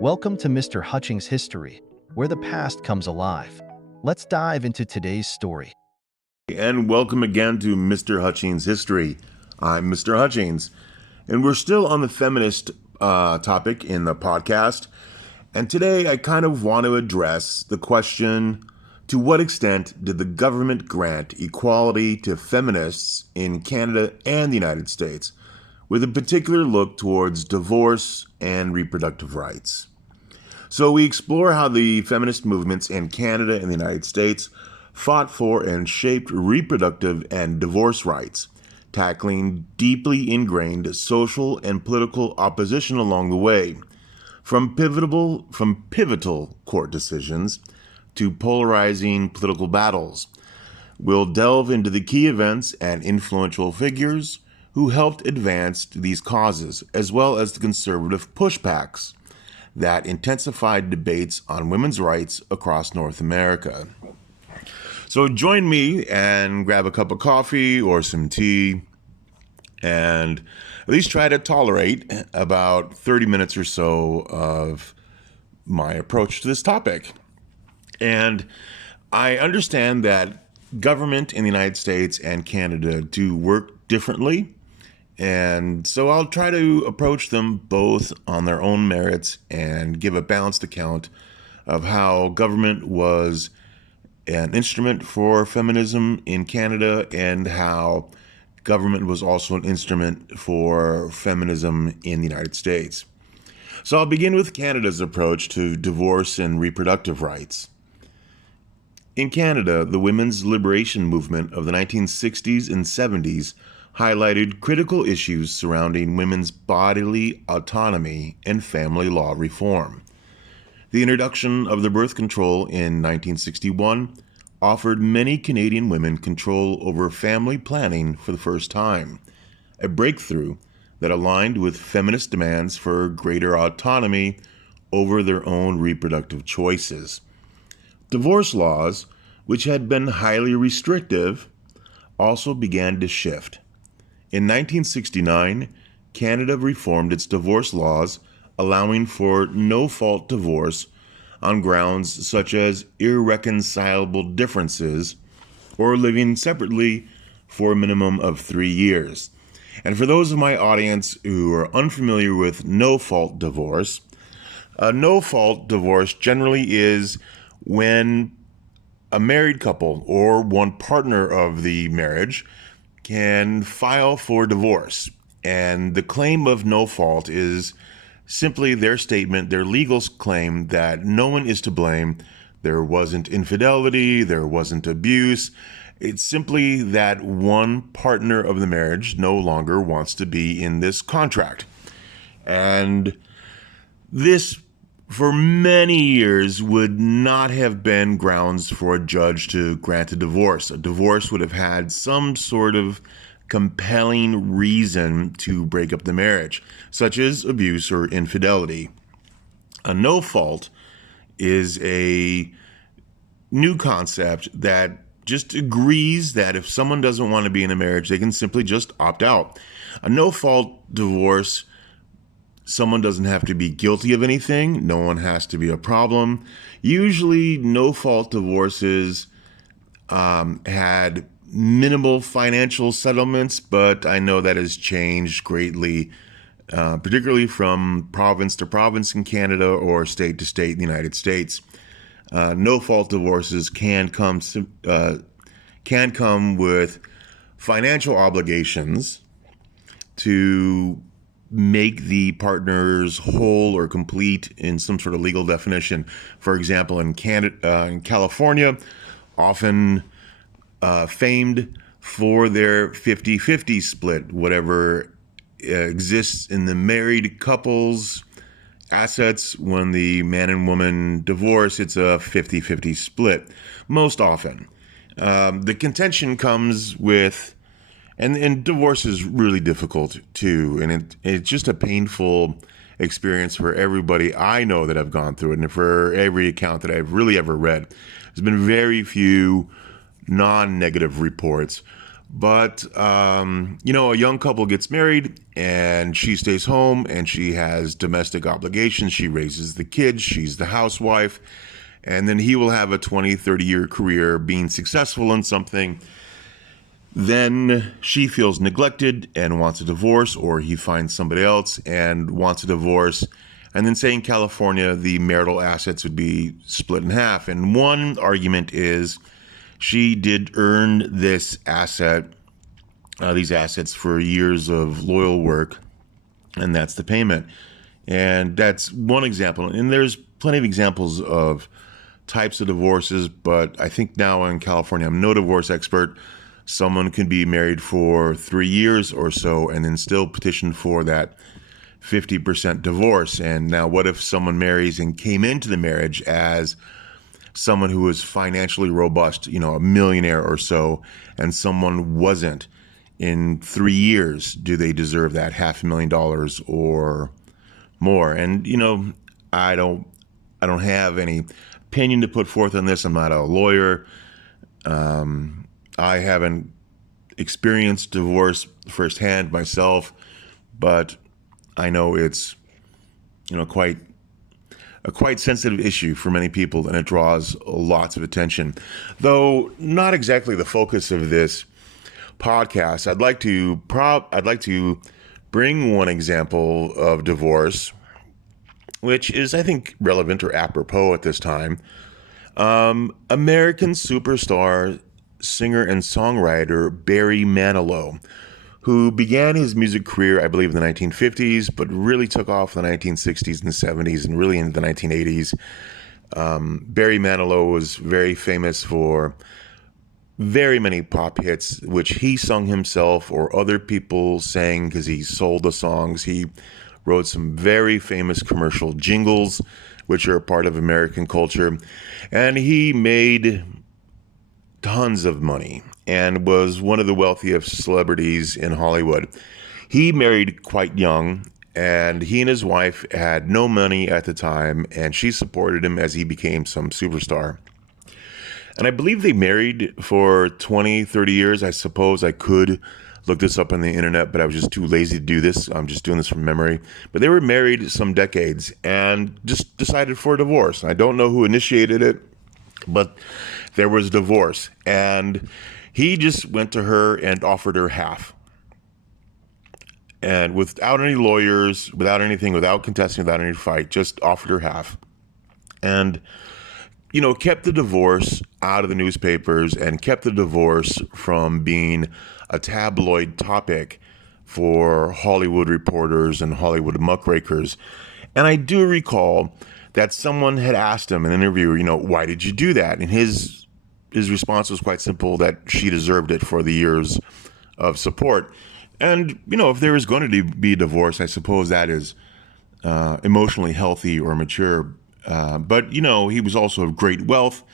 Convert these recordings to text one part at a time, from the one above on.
Welcome to Mr. Hutchings History, where the past comes alive. Let's dive into today's story. And welcome again to Mr. Hutchings History. I'm Mr. Hutchings, and we're still on the feminist topic in the podcast. And today I kind of want to address the question, to what extent did the government grant equality to feminists in Canada and the United States, with a particular look towards divorce and reproductive rights? So we explore how the feminist movements in Canada and the United States fought for and shaped reproductive and divorce rights, tackling deeply ingrained social and political opposition along the way, from pivotal court decisions to polarizing political battles. We'll delve into the key events and influential figures who helped advance these causes, as well as the conservative pushbacks that intensified debates on women's rights across North America. So join me and grab a cup of coffee or some tea, and at least try to tolerate about 30 minutes or so of my approach to this topic. And I understand that government in the United States and Canada do work differently. And so I'll try to approach them both on their own merits and give a balanced account of how government was an instrument for feminism in Canada and how government was also an instrument for feminism in the United States. So I'll begin with Canada's approach to divorce and reproductive rights. In Canada, the women's liberation movement of the 1960s and 70s highlighted critical issues surrounding women's bodily autonomy and family law reform. The introduction of the birth control in 1961 offered many Canadian women control over family planning for the first time, a breakthrough that aligned with feminist demands for greater autonomy over their own reproductive choices. Divorce laws, which had been highly restrictive, also began to shift. In 1969, Canada reformed its divorce laws, allowing for no-fault divorce on grounds such as irreconcilable differences or living separately for a minimum of 3 years. And for those of my audience who are unfamiliar with no-fault divorce, a no-fault divorce generally is when a married couple or one partner of the marriage can file for divorce. And the claim of no fault is simply their statement, their legal claim that no one is to blame. There wasn't infidelity, there wasn't abuse. It's simply that one partner of the marriage no longer wants to be in this contract. And this, for many years, would not have been grounds for a judge to grant a divorce. A divorce would have had some sort of compelling reason to break up the marriage, such as abuse or infidelity. A no fault is a new concept that just agrees that if someone doesn't want to be in a marriage, they can simply just opt out. A no fault divorce, someone doesn't have to be guilty of anything. No one has to be a problem. Usually, no-fault divorces had minimal financial settlements, but I know that has changed greatly, particularly from province to province in Canada or state to state in the United States. No-fault divorces can come with financial obligations to make the partners whole or complete in some sort of legal definition. For example, in California, often famed for their 50-50 split, whatever exists in the married couple's assets when the man and woman divorce, it's a 50-50 split, most often. The contention comes with, and divorce is really difficult too, and it's just a painful experience for everybody I know that have gone through it, and for every account that I've really ever read. There's been very few non-negative reports, But, a young couple gets married and she stays home and she has domestic obligations. She raises the kids. She's the housewife. And then he will have a 20, 30-year career being successful in something. Then she feels neglected and wants a divorce, or he finds somebody else and wants a divorce. And then, say in California, the marital assets would be split in half. And one argument is she did earn these assets for years of loyal work, and that's the payment. And that's one example. And there's plenty of examples of types of divorces, but I think now in California, I'm no divorce expert. Someone can be married for 3 years or so and then still petition for that 50% divorce. And now what if someone marries and came into the marriage as someone who was financially robust, a millionaire or so, and someone wasn't? In 3 years, do they deserve that $500,000 or more? And, I don't have any opinion to put forth on this. I'm not a lawyer. I haven't experienced divorce firsthand myself, but I know it's, quite a quite sensitive issue for many people, and it draws lots of attention. Though not exactly the focus of this podcast, I'd like to bring one example of divorce, which is, I think, relevant or apropos at this time. American superstar, singer, and songwriter Barry Manilow, who began his music career, I believe, in the 1950s, but really took off in the 1960s and 70s and really into the 1980s. Barry Manilow was very famous for very many pop hits, which he sung himself or other people sang because he sold the songs. He wrote some very famous commercial jingles, which are a part of American culture. And he made tons of money and was one of the wealthiest celebrities in Hollywood. He married quite young, and he and his wife had no money at the time, and she supported him as he became some superstar. And I believe they married for 20, 30 years. I suppose I could look this up on the internet, but I was just too lazy to do this. I'm just doing this from memory. But they were married some decades and just decided for a divorce. I don't know who initiated it, but there was divorce. And he just went to her and offered her half. And without any lawyers, without anything, without contesting, without any fight, just offered her half. And kept the divorce out of the newspapers and kept the divorce from being a tabloid topic for Hollywood reporters and Hollywood muckrakers. And I do recall that someone had asked him in an interview, why did you do that? And his response was quite simple, that she deserved it for the years of support. And, if there is going to be a divorce, I suppose that is emotionally healthy or mature. But he was also of great wealth,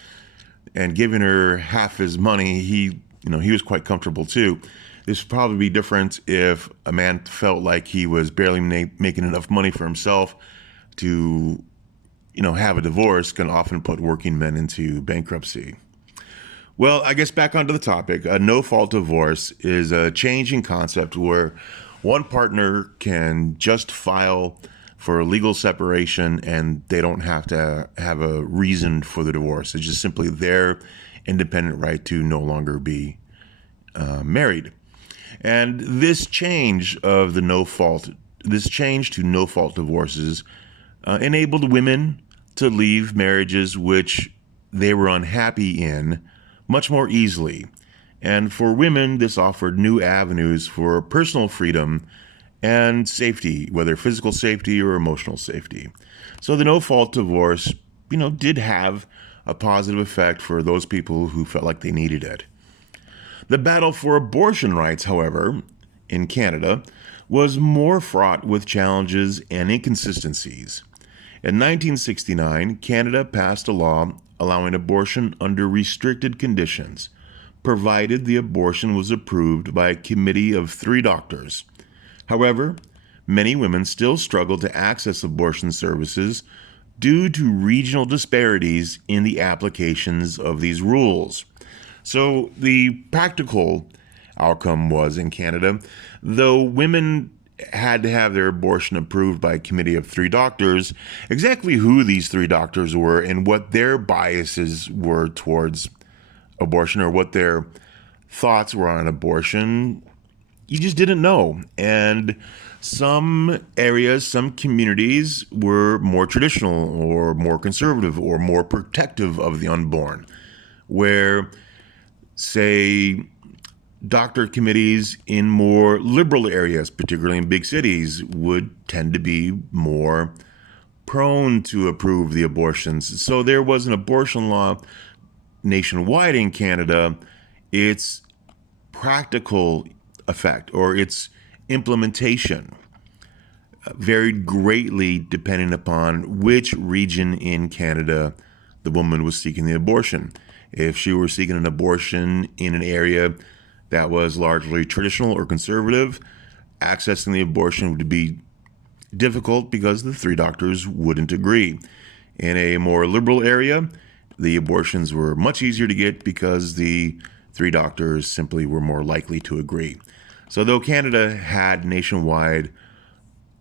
and giving her half his money, he was quite comfortable too. This would probably be different if a man felt like he was barely making enough money for himself to, have a divorce. Can often put working men into bankruptcy. Well, I guess back onto the topic. A no-fault divorce is a changing concept where one partner can just file for a legal separation, and they don't have to have a reason for the divorce. It's just simply their independent right to no longer be married. And this change to no-fault divorces enabled women to leave marriages which they were unhappy in much more easily. And for women, this offered new avenues for personal freedom and safety, whether physical safety or emotional safety. So the no-fault divorce, did have a positive effect for those people who felt like they needed it. The battle for abortion rights, however, in Canada, was more fraught with challenges and inconsistencies. In 1969, Canada passed a law allowing abortion under restricted conditions, provided the abortion was approved by a committee of 3 doctors. However, many women still struggle to access abortion services due to regional disparities in the applications of these rules. So the practical outcome was in Canada, though women had to have their abortion approved by a committee of 3 doctors. Exactly who these 3 doctors were and what their biases were towards abortion or what their thoughts were on abortion, you just didn't know. And some areas, some communities were more traditional or more conservative or more protective of the unborn, where, say, doctor committees in more liberal areas, particularly in big cities, would tend to be more prone to approve the abortions. So there was an abortion law nationwide in Canada. Its practical effect or its implementation varied greatly depending upon which region in Canada the woman was seeking the abortion. If she were seeking an abortion in an area that was largely traditional or conservative, accessing the abortion would be difficult because the 3 doctors wouldn't agree. In a more liberal area, the abortions were much easier to get because the 3 doctors simply were more likely to agree. So though Canada had nationwide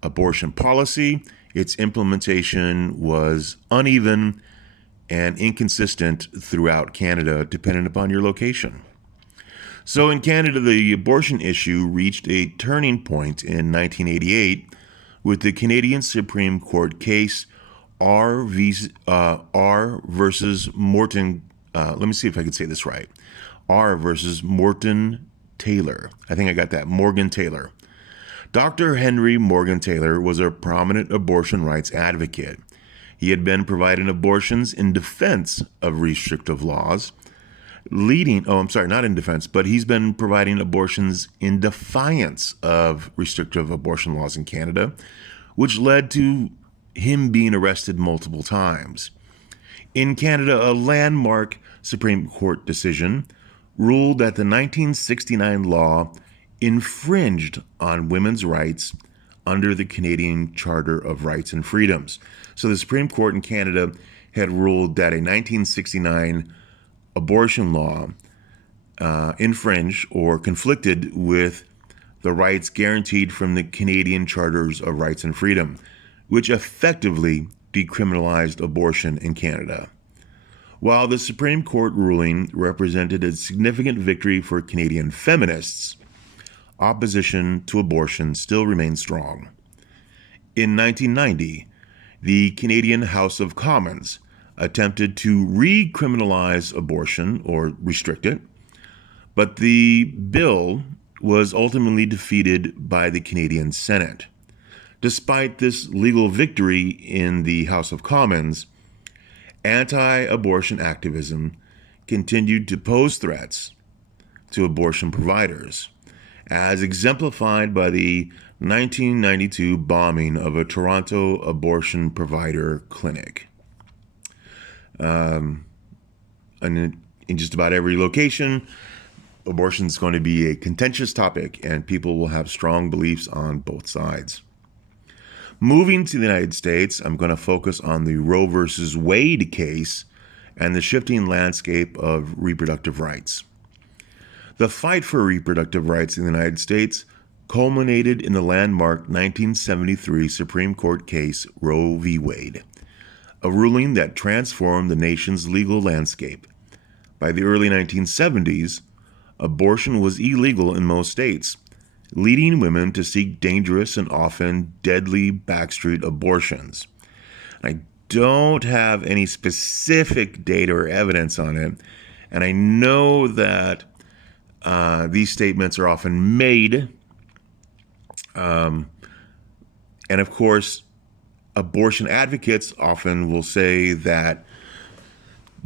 abortion policy, its implementation was uneven and inconsistent throughout Canada, depending upon your location. So in Canada, the abortion issue reached a turning point in 1988 with the Canadian Supreme Court case R versus Morton. Let me see if I can say this right. R versus Morton Taylor. I think I got that. Morgan Taylor. Dr. Henry Morgan Taylor was a prominent abortion rights advocate. He had been providing abortions in defense of restrictive laws, not in defense, but he's been providing abortions in defiance of restrictive abortion laws in Canada, which led to him being arrested multiple times. In Canada, a landmark Supreme Court decision ruled that the 1969 law infringed on women's rights under the Canadian Charter of Rights and Freedoms. So the Supreme Court in Canada had ruled that a 1969 abortion law infringed or conflicted with the rights guaranteed from the Canadian Charters of Rights and Freedom, which effectively decriminalized abortion in Canada. While the Supreme Court ruling represented a significant victory for Canadian feminists, opposition to abortion still remained strong. In 1990, the Canadian House of Commons attempted to recriminalize abortion or restrict it, but the bill was ultimately defeated by the Canadian Senate. Despite this legal victory in the House of Commons, anti-abortion activism continued to pose threats to abortion providers, as exemplified by the 1992 bombing of a Toronto abortion provider clinic. And in just about every location, abortion is going to be a contentious topic, and people will have strong beliefs on both sides. Moving to the United States, I'm going to focus on the Roe versus Wade case and the shifting landscape of reproductive rights. The fight for reproductive rights in the United States culminated in the landmark 1973 Supreme Court case Roe v. Wade, a ruling that transformed the nation's legal landscape. By the early 1970s, abortion was illegal in most states, leading women to seek dangerous and often deadly backstreet abortions. I don't have any specific data or evidence on it, and I know that these statements are often made. And of course, abortion advocates often will say that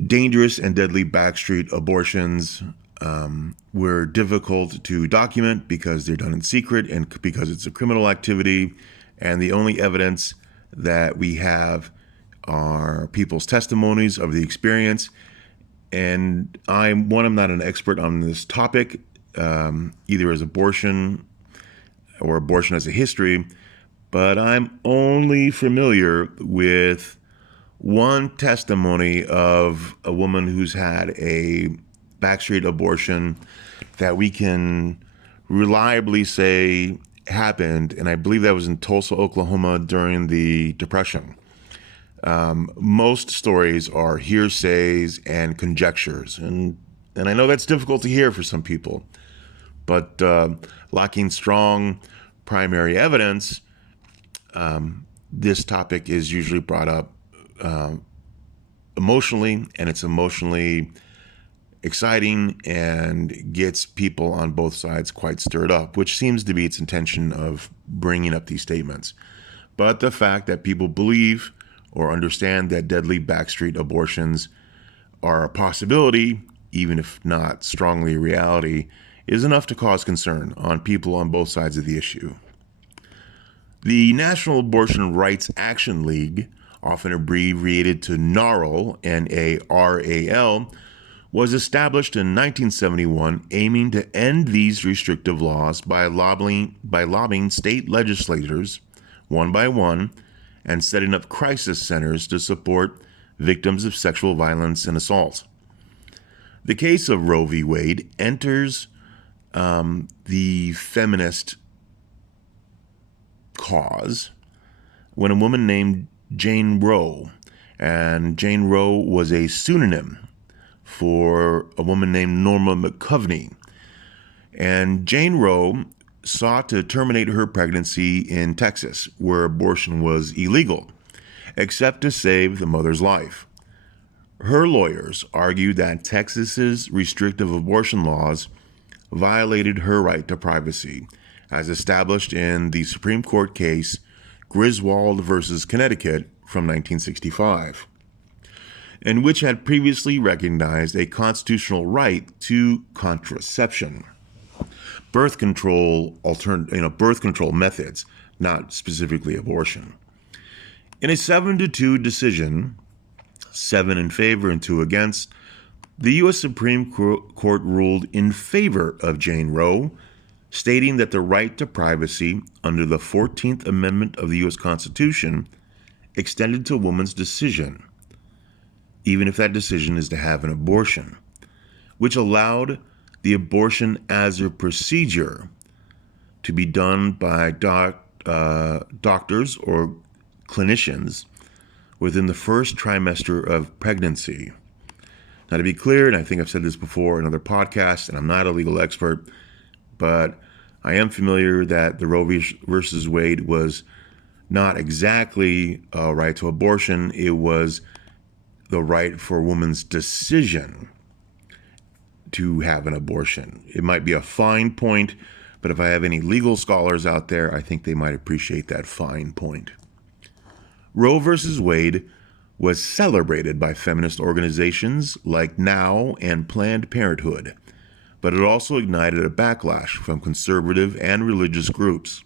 dangerous and deadly backstreet abortions were difficult to document because they're done in secret and because it's a criminal activity. And the only evidence that we have are people's testimonies of the experience. And I'm not an expert on this topic, either as abortion or abortion as a history, but I'm only familiar with one testimony of a woman who's had a backstreet abortion that we can reliably say happened, and I believe that was in Tulsa, Oklahoma during the Depression. Most stories are hearsays and conjectures, and I know that's difficult to hear for some people, but lacking strong primary evidence, this topic is usually brought up emotionally, and it's emotionally exciting and gets people on both sides quite stirred up, which seems to be its intention of bringing up these statements. But the fact that people believe or understand that deadly backstreet abortions are a possibility, even if not strongly a reality, is enough to cause concern on people on both sides of the issue. The National Abortion Rights Action League, often abbreviated to NARAL, N-A-R-A-L, was established in 1971, aiming to end these restrictive laws by lobbying state legislators one by one and setting up crisis centers to support victims of sexual violence and assault. The case of Roe v. Wade enters the feminist cause when a woman named Jane Roe, and Jane Roe was a pseudonym for a woman named Norma McCovney. And Jane Roe sought to terminate her pregnancy in Texas, where abortion was illegal, except to save the mother's life. Her lawyers argued that Texas's restrictive abortion laws violated her right to privacy, as established in the Supreme Court case Griswold versus Connecticut from 1965. And which had previously recognized a constitutional right to contraception, birth control methods, not specifically abortion. In a 7-2 decision, 7 in favor and 2 against, the U.S. Supreme Court ruled in favor of Jane Roe, stating that the right to privacy under the 14th Amendment of the U.S. Constitution extended to a woman's decision, even if that decision is to have an abortion, which allowed the abortion as a procedure to be done by doctors or clinicians within the first trimester of pregnancy. Now, to be clear, and I think I've said this before in other podcasts, and I'm not a legal expert, but I am familiar that the Roe versus Wade was not exactly a right to abortion. It was the right for a woman's decision to have an abortion. It might be a fine point, but if I have any legal scholars out there, I think they might appreciate that fine point. Roe versus Wade was celebrated by feminist organizations like NOW and Planned Parenthood, but it also ignited a backlash from conservative and religious groups.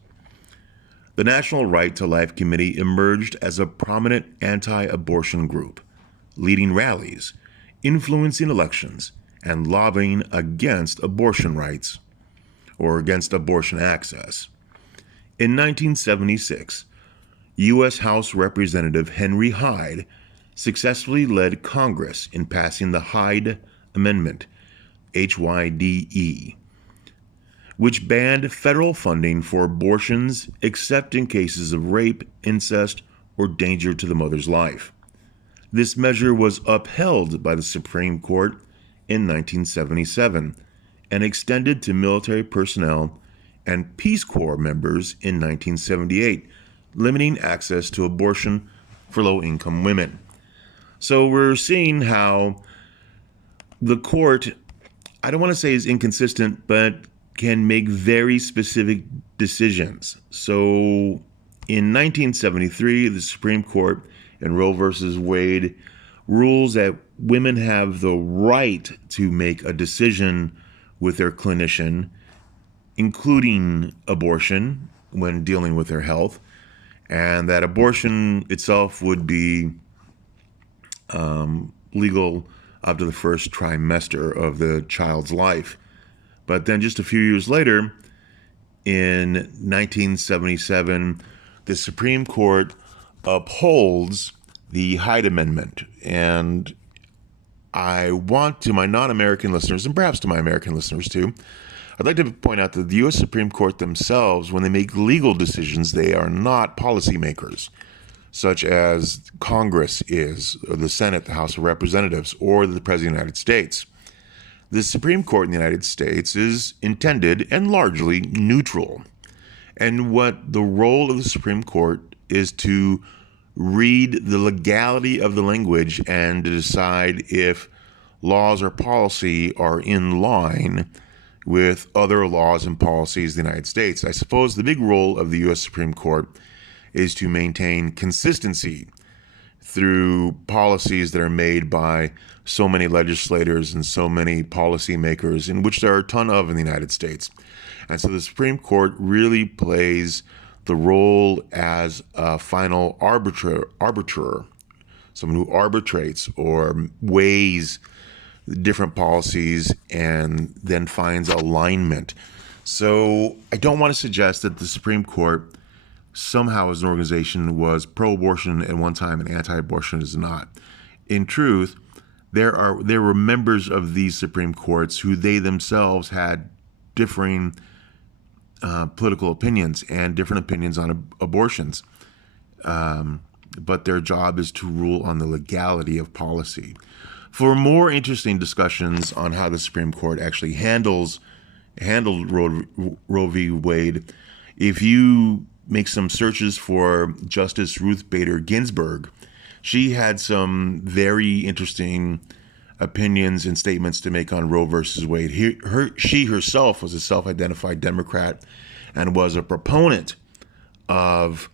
The National Right to Life Committee emerged as a prominent anti-abortion group, leading rallies, influencing elections, and lobbying against abortion rights, or against abortion access. In 1976, U.S. House Representative Henry Hyde successfully led Congress in passing the Hyde Amendment, HYDE, which banned federal funding for abortions except in cases of rape, incest, or danger to the mother's life. This measure was upheld by the Supreme Court in 1977 and extended to military personnel and Peace Corps members in 1978, limiting access to abortion for low-income women. So we're seeing how the court, I don't want to say is inconsistent, but can make very specific decisions. So in 1973, the Supreme Court in Roe versus Wade rules that women have the right to make a decision with their clinician, including abortion when dealing with their health, and that abortion itself would be legal up to the first trimester of the child's life. But then just a few years later, in 1977, the Supreme Court upholds the Hyde Amendment. And I want to my non-American listeners, and perhaps to my American listeners too, I'd like to point out that the U.S. Supreme Court themselves, when they make legal decisions, they are not policymakers, such as Congress is, or the Senate, the House of Representatives, or the President of the United States. The Supreme Court in the United States is intended and largely neutral. And what the role of the Supreme Court is to read the legality of the language and to decide if laws or policy are in line with other laws and policies of the United States. I suppose the big role of the U.S. Supreme Court is to maintain consistency through policies that are made by so many legislators and so many policymakers, in which there are a ton of in the United States. And so the Supreme Court really plays the role as a final arbiter, someone who arbitrates or weighs different policies and then finds alignment. So I don't want to suggest that the Supreme Court somehow as an organization was pro-abortion at one time and anti-abortion is not. In truth, there were members of these Supreme Courts who they themselves had differing political opinions and different opinions on abortions. But their job is to rule on the legality of policy. For more interesting discussions on how the Supreme Court actually handled Roe v. Wade, if you make some searches for Justice Ruth Bader Ginsburg, she had some very interesting opinions and statements to make on Roe versus Wade. She herself was a self-identified Democrat and was a proponent of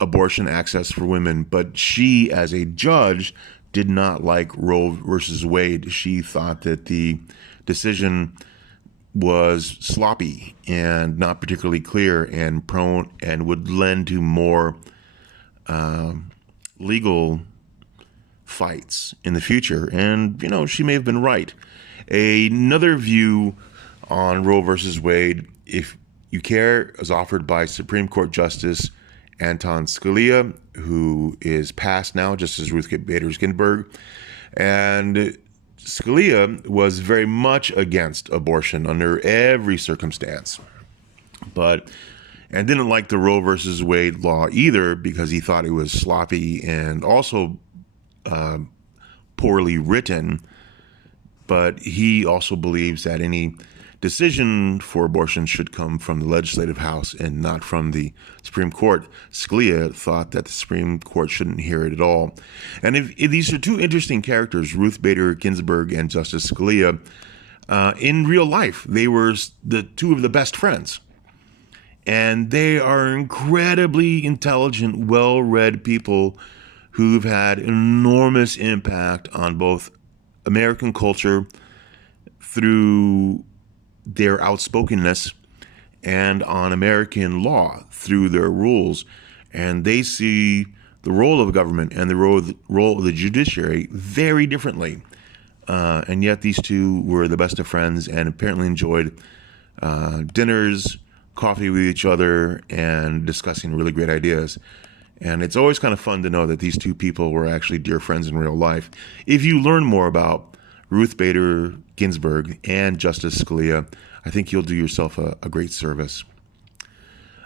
abortion access for women, but she, as a judge, did not like Roe versus Wade. She thought that the decision was sloppy and not particularly clear and prone and would lend to more legal fights in the future. And, she may have been right. Another view on Roe versus Wade, if you care, is offered by Supreme Court Justice Anton Scalia, who is passed now, just as Ruth Bader Ginsburg. And Scalia was very much against abortion under every circumstance, and didn't like the Roe versus Wade law either because he thought it was sloppy and also poorly written. But he also believes that any decision for abortion should come from the legislative house and not from the Supreme Court. Scalia thought that the Supreme Court shouldn't hear it at all. And if these are two interesting characters, Ruth Bader Ginsburg and Justice Scalia, in real life, they were the two of the best friends. And they are incredibly intelligent, well-read people who've had enormous impact on both American culture through their outspokenness and on American law through their rules. And they see the role of government and the role of the judiciary very differently. And yet these two were the best of friends and apparently enjoyed dinners, coffee with each other, and discussing really great ideas. And it's always kind of fun to know that these two people were actually dear friends in real life. If you learn more about Ruth Bader Ginsburg and Justice Scalia, I think you'll do yourself a great service.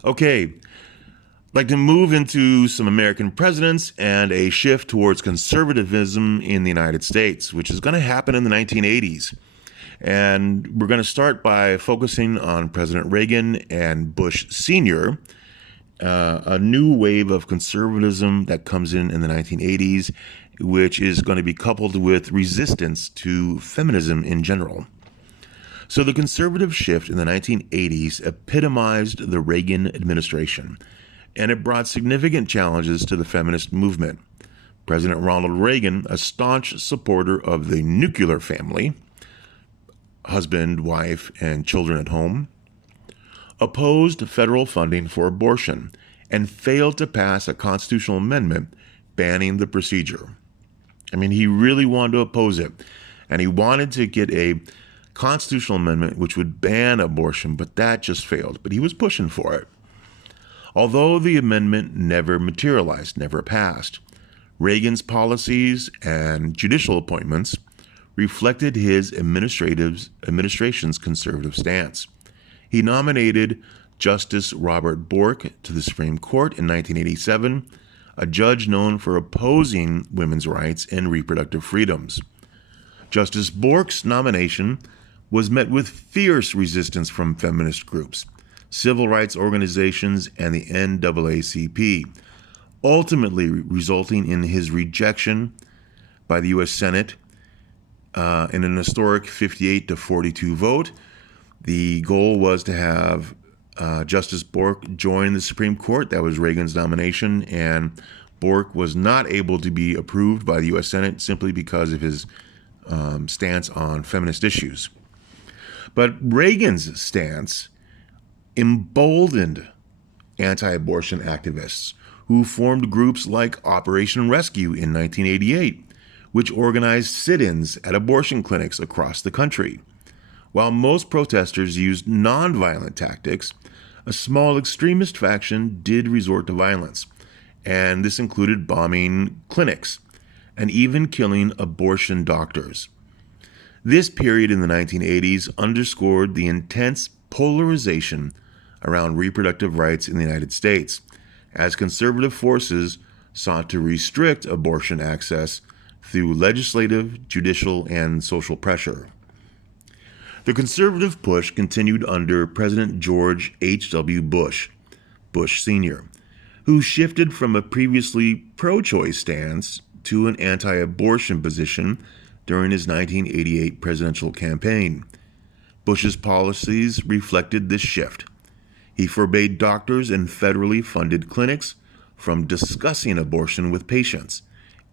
Okay, I'd like to move into some American presidents and a shift towards conservatism in the United States, which is going to happen in the 1980s. And we're going to start by focusing on President Reagan and Bush Sr., a new wave of conservatism that comes in the 1980s, which is going to be coupled with resistance to feminism in general. So the conservative shift in the 1980s epitomized the Reagan administration, and it brought significant challenges to the feminist movement. President Ronald Reagan, a staunch supporter of the nuclear family, husband, wife, and children at home, opposed federal funding for abortion and failed to pass a constitutional amendment banning the procedure. I mean, he really wanted to oppose it, and he wanted to get a constitutional amendment which would ban abortion, but that just failed. But he was pushing for it. Although the amendment never materialized, never passed, Reagan's policies and judicial appointments reflected his administration's conservative stance. He nominated Justice Robert Bork to the Supreme Court in 1987, a judge known for opposing women's rights and reproductive freedoms. Justice Bork's nomination was met with fierce resistance from feminist groups, civil rights organizations, and the NAACP, ultimately resulting in his rejection by the U.S. Senate in an historic 58-42 vote. The goal was to have Justice Bork join the Supreme Court. That was Reagan's nomination, and Bork was not able to be approved by the U.S. Senate simply because of his stance on feminist issues. But Reagan's stance emboldened anti-abortion activists who formed groups like Operation Rescue in 1988, which organized sit-ins at abortion clinics across the country. While most protesters used nonviolent tactics, a small extremist faction did resort to violence, and this included bombing clinics and even killing abortion doctors. This period in the 1980s underscored the intense polarization around reproductive rights in the United States, as conservative forces sought to restrict abortion access through legislative, judicial, and social pressure. The conservative push continued under President George H.W. Bush Sr., who shifted from a previously pro-choice stance to an anti-abortion position during his 1988 presidential campaign. Bush's policies reflected this shift. He forbade doctors in federally funded clinics from discussing abortion with patients,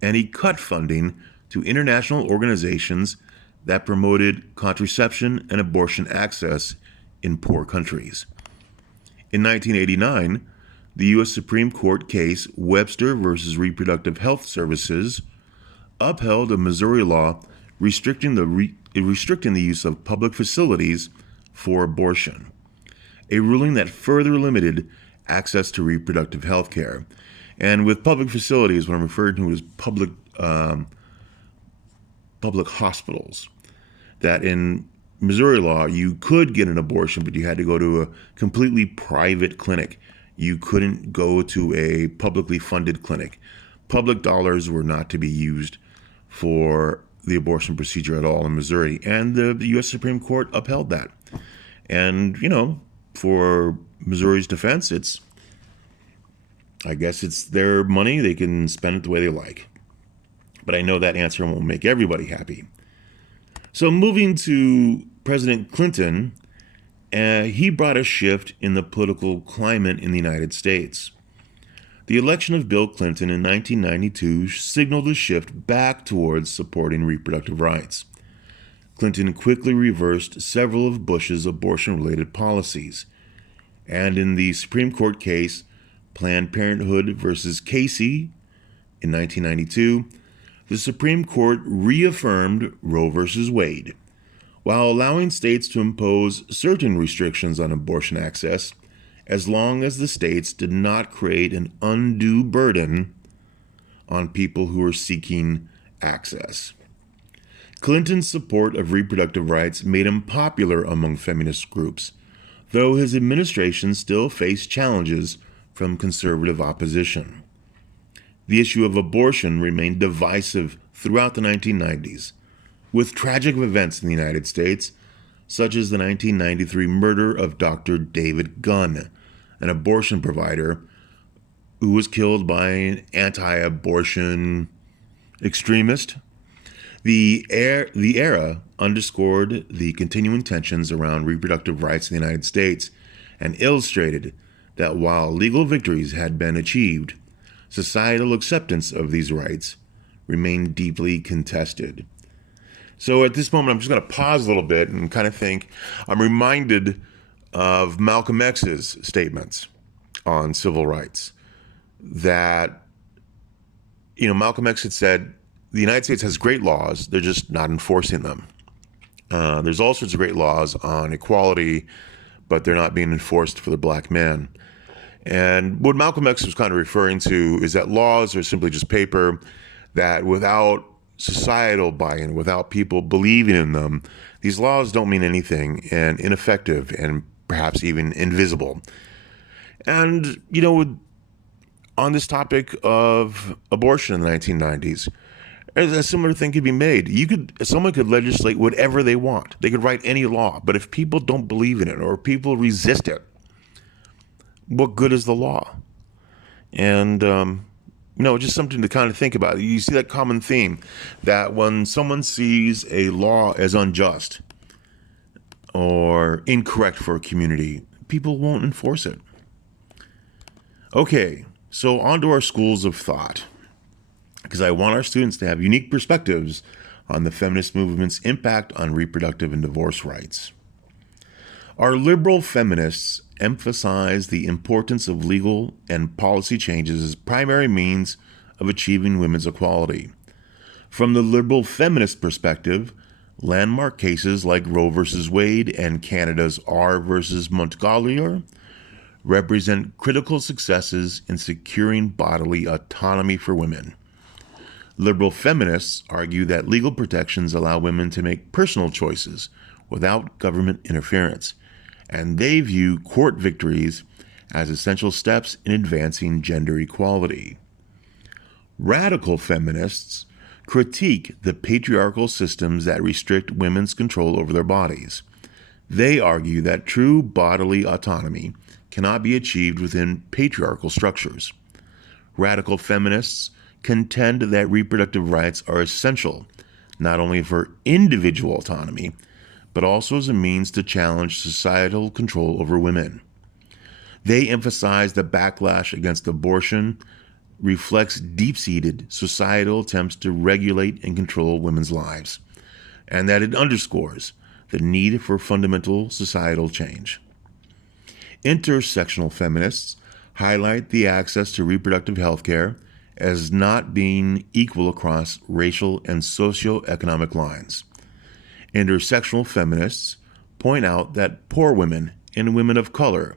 and he cut funding to international organizations that promoted contraception and abortion access in poor countries. In 1989, the U.S. Supreme Court case Webster v. Reproductive Health Services upheld a Missouri law restricting the use of public facilities for abortion, a ruling that further limited access to reproductive health care. And with public facilities, what I'm referring to is public hospitals, that in Missouri law, you could get an abortion, but you had to go to a completely private clinic. You couldn't go to a publicly funded clinic. Public dollars were not to be used for the abortion procedure at all in Missouri. And the U.S. Supreme Court upheld that. And, for Missouri's defense, I guess it's their money. They can spend it the way they like. But I know that answer won't make everybody happy. So moving to President Clinton, he brought a shift in the political climate in the United States. The election of Bill Clinton in 1992 signaled a shift back towards supporting reproductive rights. Clinton quickly reversed several of Bush's abortion-related policies, and in the Supreme Court case Planned Parenthood versus Casey in 1992, the Supreme Court reaffirmed Roe v. Wade, while allowing states to impose certain restrictions on abortion access, as long as the states did not create an undue burden on people who are seeking access. Clinton's support of reproductive rights made him popular among feminist groups, though his administration still faced challenges from conservative opposition. The issue of abortion remained divisive throughout the 1990s, with tragic events in the United States, such as the 1993 murder of Dr. David Gunn, an abortion provider who was killed by an anti-abortion extremist. The era underscored the continuing tensions around reproductive rights in the United States and illustrated that while legal victories had been achieved, societal acceptance of these rights remained deeply contested. So at this moment, I'm just going to pause a little bit and kind of think. I'm reminded of Malcolm X's statements on civil rights, that, Malcolm X had said, the United States has great laws, they're just not enforcing them. There's all sorts of great laws on equality, but they're not being enforced for the black man. And what Malcolm X was kind of referring to is that laws are simply just paper, that without societal buy-in, without people believing in them, these laws don't mean anything and ineffective, and perhaps even invisible. And, on this topic of abortion in the 1990s, a similar thing could be made. Someone could legislate whatever they want. They could write any law, but if people don't believe in it or people resist it, what good is the law? And, just something to kind of think about. You see that common theme that when someone sees a law as unjust or incorrect for a community, people won't enforce it. Okay, so on to our schools of thought, because I want our students to have unique perspectives on the feminist movement's impact on reproductive and divorce rights. Our liberal feminists emphasize the importance of legal and policy changes as primary means of achieving women's equality. From the liberal feminist perspective, landmark cases like Roe v. Wade and Canada's R v. Montgolfier represent critical successes in securing bodily autonomy for women. Liberal feminists argue that legal protections allow women to make personal choices without government interference, and they view court victories as essential steps in advancing gender equality. Radical feminists critique the patriarchal systems that restrict women's control over their bodies. They argue that true bodily autonomy cannot be achieved within patriarchal structures. Radical feminists contend that reproductive rights are essential not only for individual autonomy, but also as a means to challenge societal control over women. They emphasize that backlash against abortion reflects deep-seated societal attempts to regulate and control women's lives, and that it underscores the need for fundamental societal change. Intersectional feminists highlight the access to reproductive health care as not being equal across racial and socioeconomic lines. Intersectional feminists point out that poor women and women of color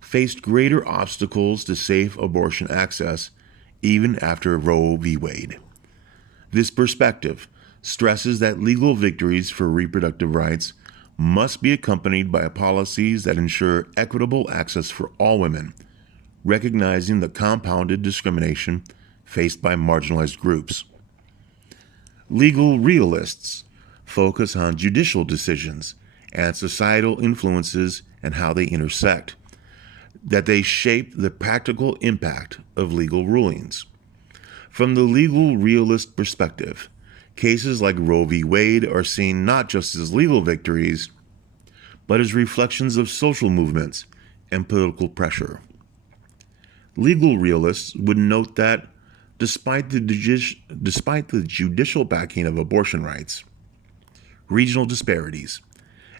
faced greater obstacles to safe abortion access even after Roe v. Wade. This perspective stresses that legal victories for reproductive rights must be accompanied by policies that ensure equitable access for all women, recognizing the compounded discrimination faced by marginalized groups. Legal realists focus on judicial decisions and societal influences and how they intersect, that they shape the practical impact of legal rulings. From the legal realist perspective, cases like Roe v. Wade are seen not just as legal victories, but as reflections of social movements and political pressure. Legal realists would note that despite the judicial backing of abortion rights, regional disparities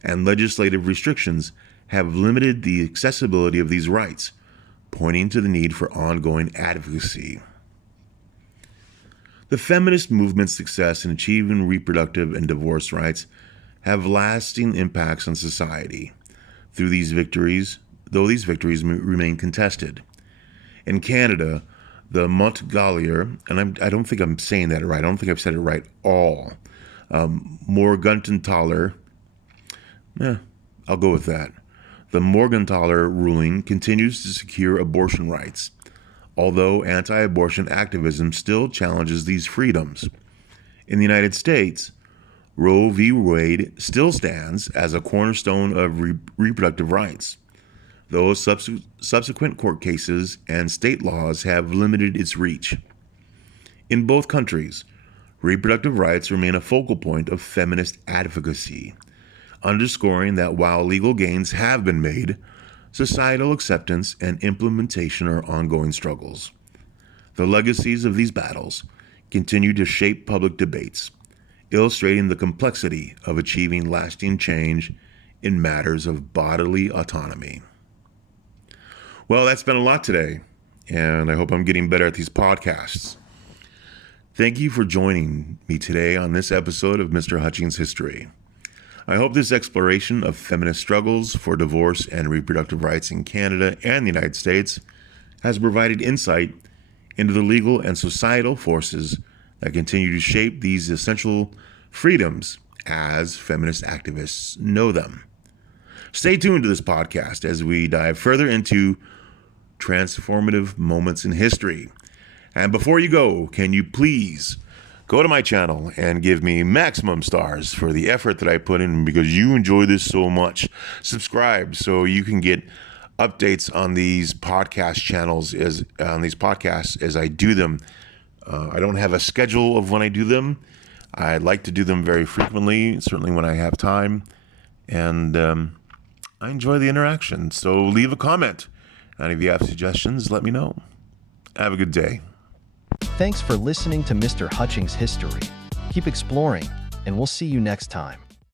and legislative restrictions have limited the accessibility of these rights, pointing to the need for ongoing advocacy. The feminist movement's success in achieving reproductive and divorce rights have lasting impacts on society. Though these victories remain contested. In Canada, the Montgolfier, and I don't think I'm saying that right. I don't think I've said it right all. Morgentaler, I'll go with that. The Morgentaler ruling continues to secure abortion rights, although anti-abortion activism still challenges these freedoms. In the United States, Roe v. Wade still stands as a cornerstone of reproductive rights, though subsequent court cases and state laws have limited its reach. In both countries, reproductive rights remain a focal point of feminist advocacy, underscoring that while legal gains have been made, societal acceptance and implementation are ongoing struggles. The legacies of these battles continue to shape public debates, illustrating the complexity of achieving lasting change in matters of bodily autonomy. Well, that's been a lot today, and I hope I'm getting better at these podcasts. Thank you for joining me today on this episode of Mr. Hutchings History. I hope this exploration of feminist struggles for divorce and reproductive rights in Canada and the United States has provided insight into the legal and societal forces that continue to shape these essential freedoms as feminist activists know them. Stay tuned to this podcast as we dive further into transformative moments in history. And before you go, can you please go to my channel and give me maximum stars for the effort that I put in because you enjoy this so much. Subscribe so you can get updates on these podcast channels as I do them. I don't have a schedule of when I do them. I like to do them very frequently, certainly when I have time. And I enjoy the interaction. So leave a comment. And if you have suggestions, let me know. Have a good day. Thanks for listening to Mr. Hutchings History. Keep exploring, and we'll see you next time.